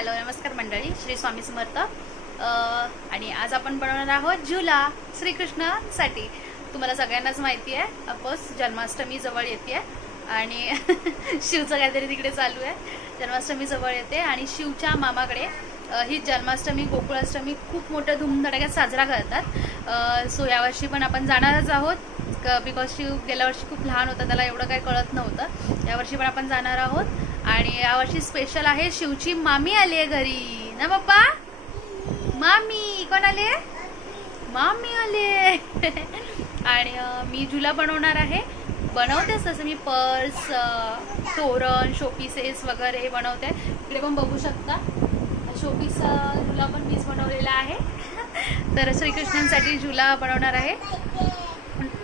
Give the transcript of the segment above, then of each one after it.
Hello नमस्कार मंडळी. श्री स्वामी समर्थ. आणि आज आपण बनवणार आहोत झुला श्रीकृष्णासाठी. तुम्हाला सगळ्यांनाच माहिती आहे अपोस जन्माष्टमी जवळ येते आणि शिवचं काहीतरी तिकडे चालू आहे. जन्माष्टमी जवळ येते आणि शिवच्या मामाकडे ही जन्माष्टमी गोकुळाष्टमी खूप मोठ्या धूमधडाक्यात साजरा करतात. सो यावर्षी पण आपण जाणारच आहोत. बिकॉज शिव गेल्या वर्षी खूप लहान होता त्याला एवढं काही कळत नव्हतं. यावर्षी पण आपण जाणार आहोत. आणि यावर्षी स्पेशल आहे शिवची मामी आली आहे घरी. ना पप्पा मामी कोण आले मामी आले आणि मी झुला बनवणार आहे. बनवतेच तसं मी पर्स तोरण शोपीसेस वगैरे बनवते. इकडे पण बघू शकता. शोपीस झुला पण मीच बनवलेला आहे. तर श्रीकृष्णांसाठी झुला बनवणार आहे.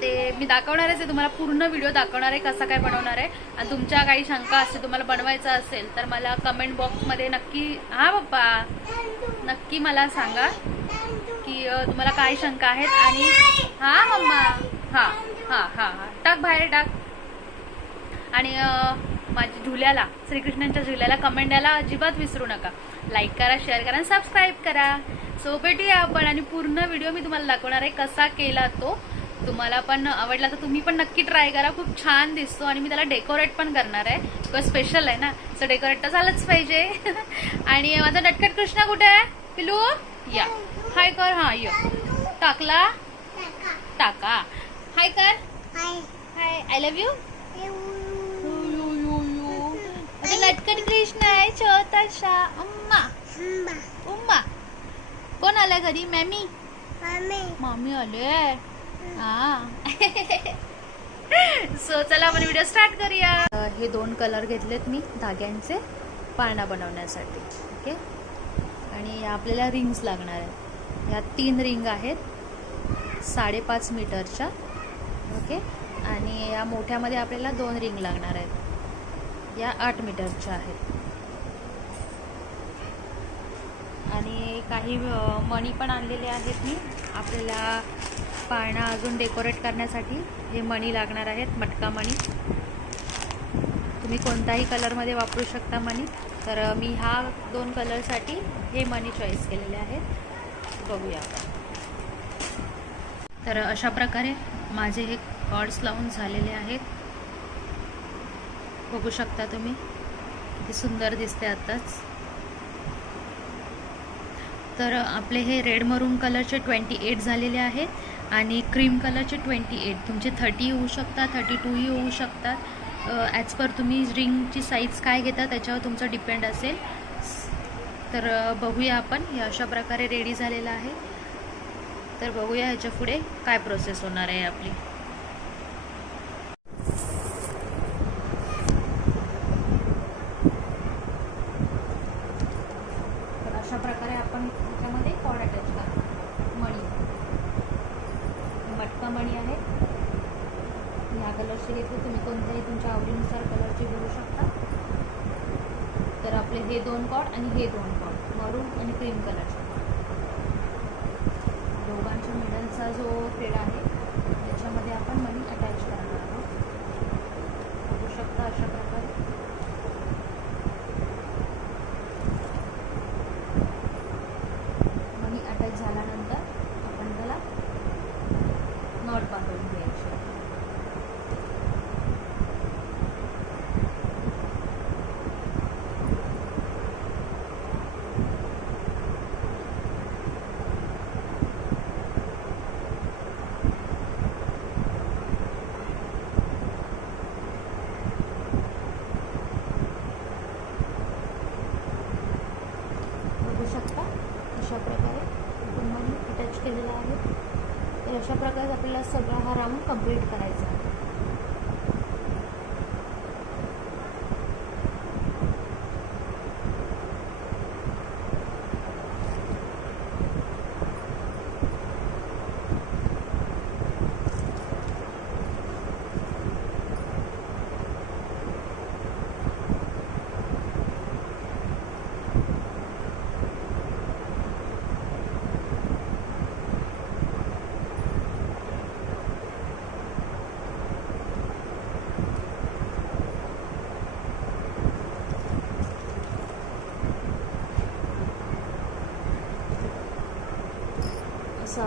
ते मी दाखवणारच आहे तुम्हाला पूर्ण व्हिडिओ दाखवणार आहे कसा काय बनवणार आहे. आणि तुमच्या काही शंका असेल तुम्हाला बनवायचं असेल तर मला कमेंट बॉक्समध्ये नक्की हा पप्पा नक्की मला सांगा की तुम्हाला काय शंका आहेत आणि हा मम्मा हा हा हा हा टाक बाहेर टाक. आणि माझ्या झुल्याला श्रीकृष्णांच्या झुल्याला कमेंट द्यायला अजिबात विसरू नका. लाईक करा शेअर करा आणि सबस्क्राईब करा. सो भेटूया आपण आणि पूर्ण व्हिडिओ मी तुम्हाला दाखवणार आहे कसा केला तो. तुम्हाला पण आवडला तर तुम्ही पण नक्की ट्राय करा. खूप छान दिसतो आणि मी त्याला डेकोरेट पण करणार आहे. बिकॉज स्पेशल आहे ना सो डेकोरेट तर झालंच पाहिजे. आणि माझा नटखट कृष्णा कुठे आहे? पिलू? या. हाय कर. हा य. टाकला? टाका. हाय कर. हाय आय लव्ह यू नटखट कृष्ण आहे छोटासा उम्मा. उम्मा. कोण आलाय घरी? मॅमी? मामी. आले सो चला आपण व्हिडिओ स्टार्ट करूया. हे दोन कलर घेतलेत मी धाग्यांचे पाळणा बनवण्यासाठी ओके आणि या आपल्याला रिंग्स लागणार आहेत. ह्या तीन रिंग आहेत साडेपाच मीटरच्या ओके आणि या मोठ्यामध्ये आपल्याला दोन रिंग लागणार आहेत. या आठ मीटरच्या आहेत. आणि काही मणी पण आणलेले आहेत मी. आपल्याला पाळणा अजून डेकोरेट करण्यासाठी हे मणी लागणार आहेत मटका मणी. तुम्ही कोणताही कलरमध्ये वापरू शकता मणी. तर मी हा दोन कलरसाठी हे मनी चॉईस केलेले आहेत. बघूया तर अशा प्रकारे माझे हे कॉर्ड्स लावून झालेले आहेत. बघू शकता तुम्ही. किती सुंदर दिसते आत्ताच तर आपले हे रेड मरून कलरचे ट्वेंटी एट झालेले आहेत आणि क्रीम कलरचे ट्वेंटी एट तुमचे थर्टी होऊ शकतात थर्टी टूही होऊ शकतात. ॲज पर तुम्ही रिंगची साईज काय घेता त्याच्यावर तुमचं डिपेंड असेल. तर बघूया आपण. हे अशा प्रकारे रेडी झालेलं आहे. तर बघूया ह्याच्या पुढे काय प्रोसेस होणार आहे आपली. अशा प्रकारे आपण त्याच्यामध्ये कॉड अटॅच करतो. मणी. मटका मणी आहे. ह्या कलरचे घेतले तुम्ही कोणत्याही तुमच्या आवडीनुसार कलरचे घेऊ शकता. तर आपले हे दोन कॉड आणि हे दोन कॉड मरून आणि क्रीम कलरचे दोघांच्या मिडलचा जो पेड आहे त्याच्यामध्ये आपण मनी अटॅच करणार आहोत. बघू शकता अशा प्रकारे मनी अटॅच झाल्यानंतर आपण त्याला नॉट बांधून घ्यायचे बघू शकता अशा प्रकारे आपण मनी अटॅच केलेला आहे तर अशा प्रकारे आपल्याला सगळा हा राऊंड कंप्लीट करायचा आहे.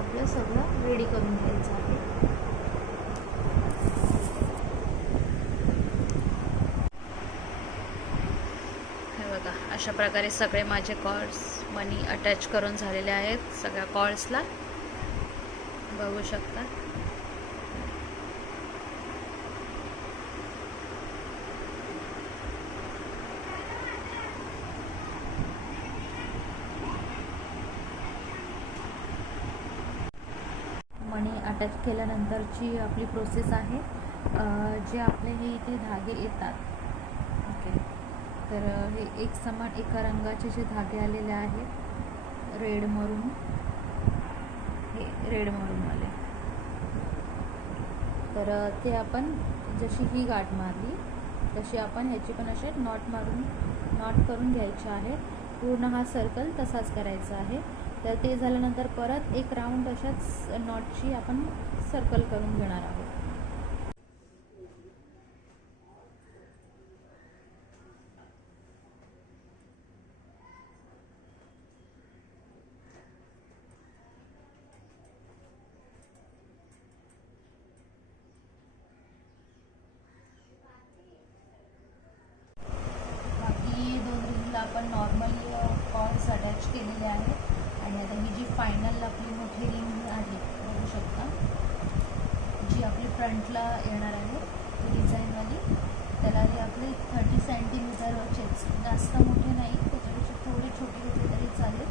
आपलं सगळं रेडी करून घ्यायचं आहे. हे बघा अशा प्रकारे सगळे माझे कॉर्ड्स मनी अटॅच करून झालेले आहेत सगळ्या कॉर्ड्सला बघू शकता मणी अटॅच केल्यानंतरची आपली प्रोसेस आहे जे आपले हे इथे धागे येतात. ओके तर हे एक समान एका रंगाचे जे धागे आलेले आहेत रेड मरून हे रेड मरूनवाले तर ते आपण जशी ही गाठ मारली तशी आपण ह्याची पण असे नॉट मारून नॉट करून घ्यायचे आहे. पूर्ण हा सर्कल तसाच करायचा आहे. तर ते झाल्यानंतर परत एक राऊंड अशाच नॉटची आपण सर्कल करून घेणार आहोत. बाकी दोन आपण नॉर्मली कॉर्ड्स अटॅच केलेले आहेत. आणि आता ही जी फायनल आपली मोठी रिंग आहे बघू शकता. जी आपली फ्रंटला येणार आहे ती डिझाईनवाली त्याला हे आपले थर्टी सेंटीमीटरचेच जास्त मोठे नाही त्याच्यापेक्षा थोडे छोटे घेतले तरी चालेल.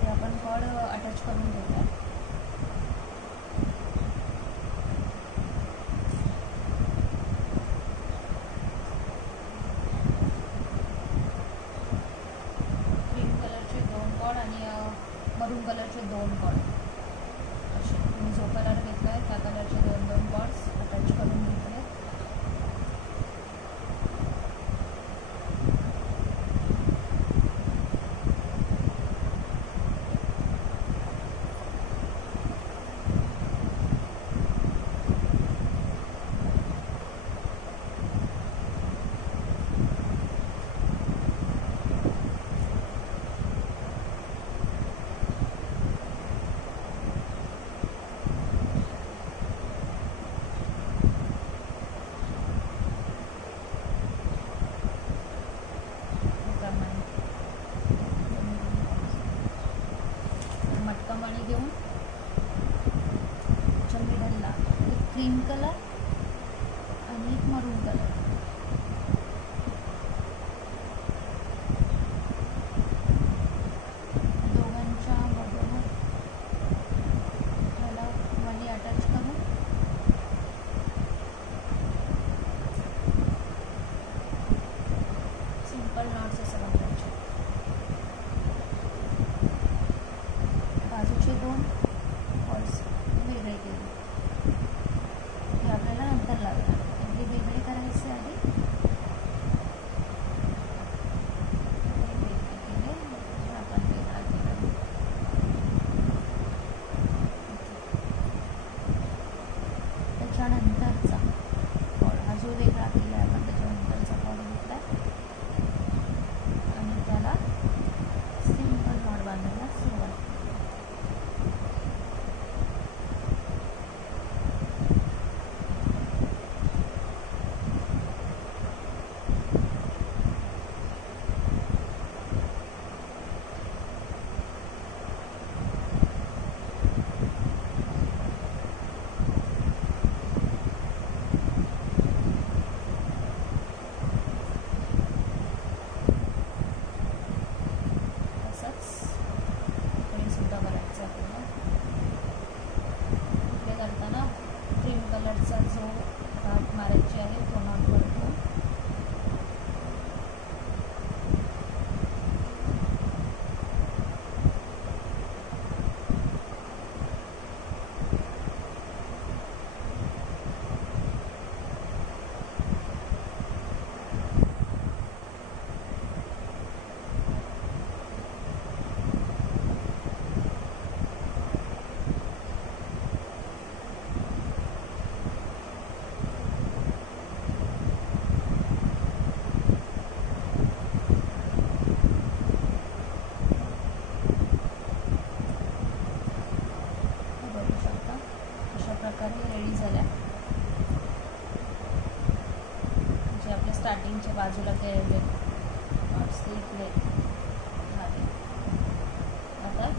ते आपण कॉड अटॅच uh, करून घेऊया क्रीम कलरचे दोन कॉड आणि मरून कलरचे दोन कॉड असे तुम्ही जो कलर घेतला बाजूला केलेले नॉट्स ते इकडे झाले आता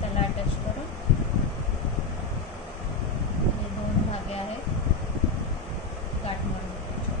त्याला अटॅच करून हे दोन धागे आहेत गाठ मारून घ्यायचे.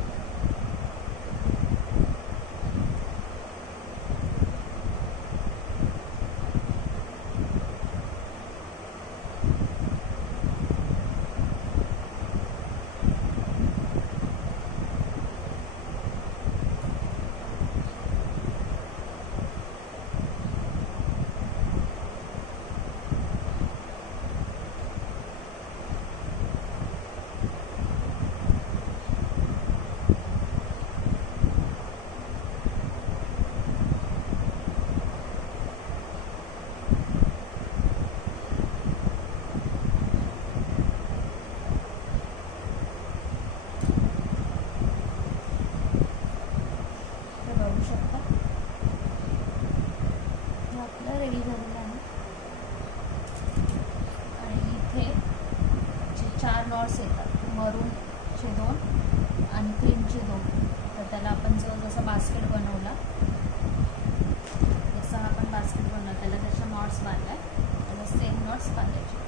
हे बघू शकता हे आपलं रेडी झालेलं आहे आणि इथे जे चार नॉट्स येतात मरूनचे दोन आणि क्रीमची दोन. तर त्याला आपण जो जसा बास्केट बनवला जसा आपण बास्केट बनवला त्याला त्याच्या नॉट्स बांधलाय. त्याला सेम नॉट्स बांधायचे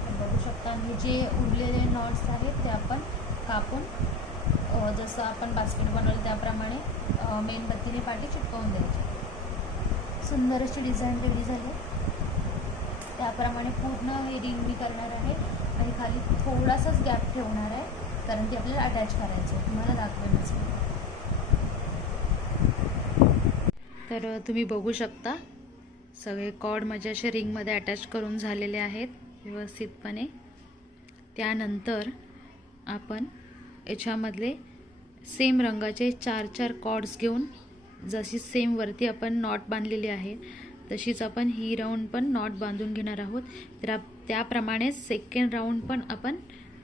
आपण बघू शकता आणि जे उरलेले नॉट्स आहेत ते आपण कापून जसं आपण बास्केट बनवलं त्याप्रमाणे मेणबत्तीने पाठी चिटकवून द्यायची. सुंदर अशी डिझाईन रेडी झाली त्याप्रमाणे पूर्ण हे रिंग मी करणार आहे आणि खाली थोडासाच गॅप ठेवणार आहे कारण की आपल्याला अटॅच करायचं आहे तुम्हाला दाखवेनच तर तुम्ही बघू शकता सगळे कॉड माझ्या असे रिंगमध्ये अटॅच करून झालेले आहेत व्यवस्थितपणे. त्यानंतर आपण याच्यामधले सेम रंगाचे चार चार कॉर्ड्स घेऊन जशी सेम वरती आपण नॉट बांधलेली आहे तशीच आपण ही राऊंड पण नॉट बांधून घेणार आहोत. तर त्याप्रमाणे सेकंड राऊंड पण आपण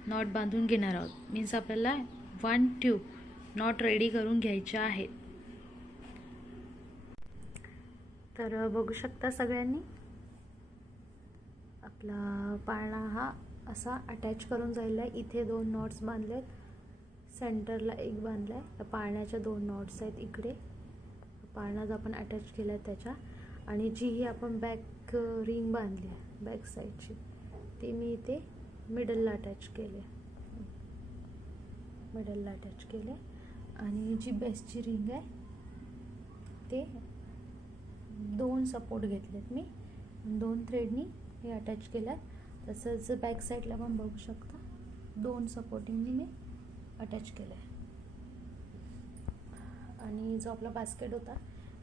नॉट बांधून घेणार आहोत. मीन्स आपल्याला वन ट्यूब नॉट रेडी करून घ्यायच्या आहेत. तर बघू शकता सगळ्यांनी? आपला पाळणा हा असा अटॅच करून जायला आहे इथे दोन नॉट्स बांधलेत. सेंटरला एक बांधला आहे पाळण्याच्या दोन नॉट्स आहेत इकडे. पाळणा जो आपण अटॅच केला आहे त्याच्या. आणि जी ही आपण बॅक रिंग uh, बांधली आहे बॅक साईडची ती मी इथे मिडलला अटॅच केली आहे. मिडलला अटॅच केले आणि जी बेस्टची रिंग आहे ते दोन सपोर्ट घेतलेत मी. दोन थ्रेडनी हे अटॅच केल्या तसंच बॅक साईडला पण बघू शकता. दोन सपोर्टिंगनी मी अटॅच केलं आहे आणि जो आपला बास्केट होता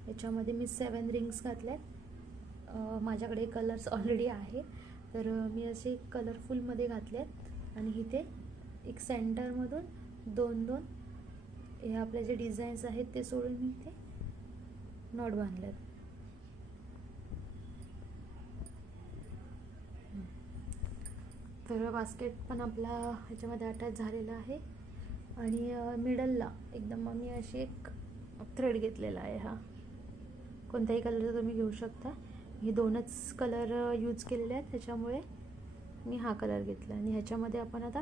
याच्यामध्ये मी सेवन रिंग्स घातल्या माझ्याकडे कलर्स ऑलरेडी आहे. तर मी असे कलरफुलमध्ये घातलेत आणि इथे एक सेंटरमधून दोन दोन हे आपले जे डिझाईन्स आहेत ते सोडून मी इथे नॉट बांधल्यात. तर बास्केट पण आपला ह्याच्यामध्ये अटॅच झालेला आहे. आणि मिडलला एकदम मी अशी एक थ्रेड घेतलेला आहे हा. कोणत्याही कलरचा तुम्ही घेऊ शकता. हे दोनच कलर यूज केलेले आहेत. त्याच्यामुळे मी हा कलर घेतला. आणि ह्याच्यामध्ये आपण आता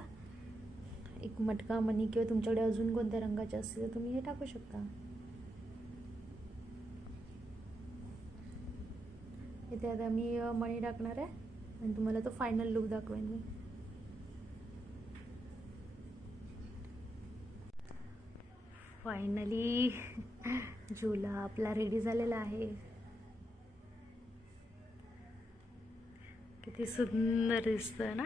एक मटका मणी किंवा तुमच्याकडे अजून कोणत्या रंगाचे असतील तर तुम्ही हे टाकू शकता. इथे आता मी मणी टाकणार आहे. आणि तुम्हाला तो फायनल लुक दाखवेन मी. फायनली झुला आपला रेडी झालेला आहे. किती सुंदर दिसतं ना?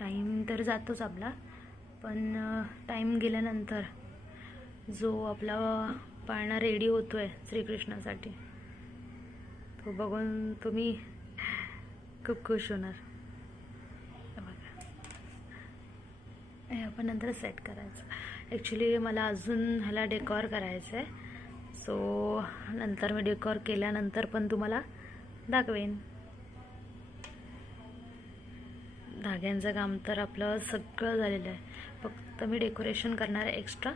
टाईम तर जातोच आपला पण टाईम गेल्यानंतर जो आपला पाळणा रेडी होतोय श्रीकृष्णासाठी तो बघून तुम्ही खूप खुश होणार. हे आपण नंतर सेट करायचं. ॲक्च्युली मला अजून ह्याला डेकॉर करायचं आहे सो नंतर मी डेकॉर केल्यानंतर पण तुम्हाला दाखवेन. धाग्यांचं काम तर आपलं सगळं झालेलं आहे. फक्त मी डेकोरेशन करणार आहे एक्स्ट्रा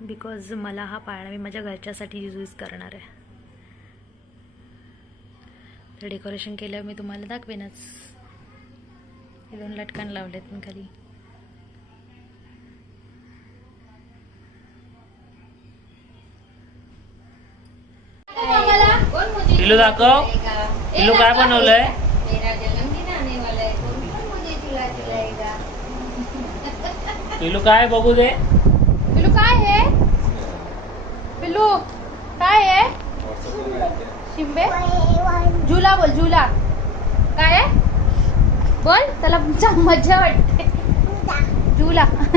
बिकॉज मला हा पाळणा मी माझ्या घरच्यासाठी यूज करणार आहे. तर डेकोरेशन केल्यावर मी तुम्हाला दाखवेनच. हे दोन लटकन लावलेत मी खाली. पिलू दाखव. पिलू काय बनवलंय? मेरा जन्मदिन आने वाला है कौन कौन मुझे झूला झुलाएगा पिलू काय बघू दे. पिल्लू काय आहे पिल्लू काय आहे शिंबे? झुला बोल झुला. काय आहे बोल त्याला मज्जा वाटते. झुला.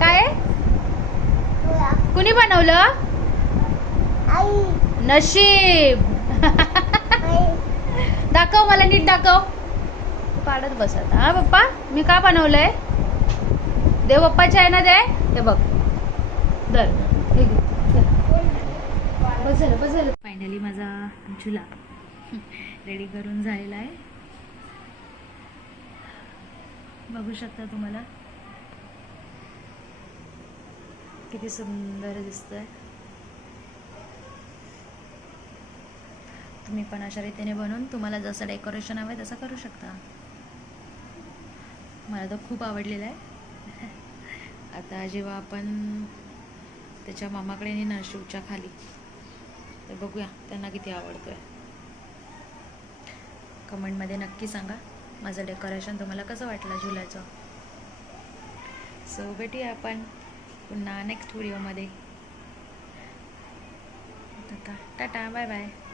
काय आहे कुणी बनवलं? नशीब. दाखव मला नीट दाखव. पाडत बसत. हा पप्पा मी का बनवलंय? देव बाप्पाच्या आहे ना ते? ते बघ. दर फायनली माझा झुला रेडी करून झालेला आहे. बघू शकता तुम्हाला. किती सुंदर दिसतोय. तुम्ही पण अशा रीतीने बनवून तुम्हाला जसं डेकोरेशन हवं आहे तसं करू शकता. मला तर खूप आवडलेला आहे. आता जेव्हा आपण त्याच्या मामाकडे नेणार शिवच्या खाली तर बघूया त्यांना किती आवडतोय. कमेंटमध्ये नक्की सांगा माझं डेकोरेशन तुम्हाला कसं वाटलं झुलाचं? सो भेटूया आपण पुन्हा नेक्स्ट व्हिडिओमध्ये टाटा बाय बाय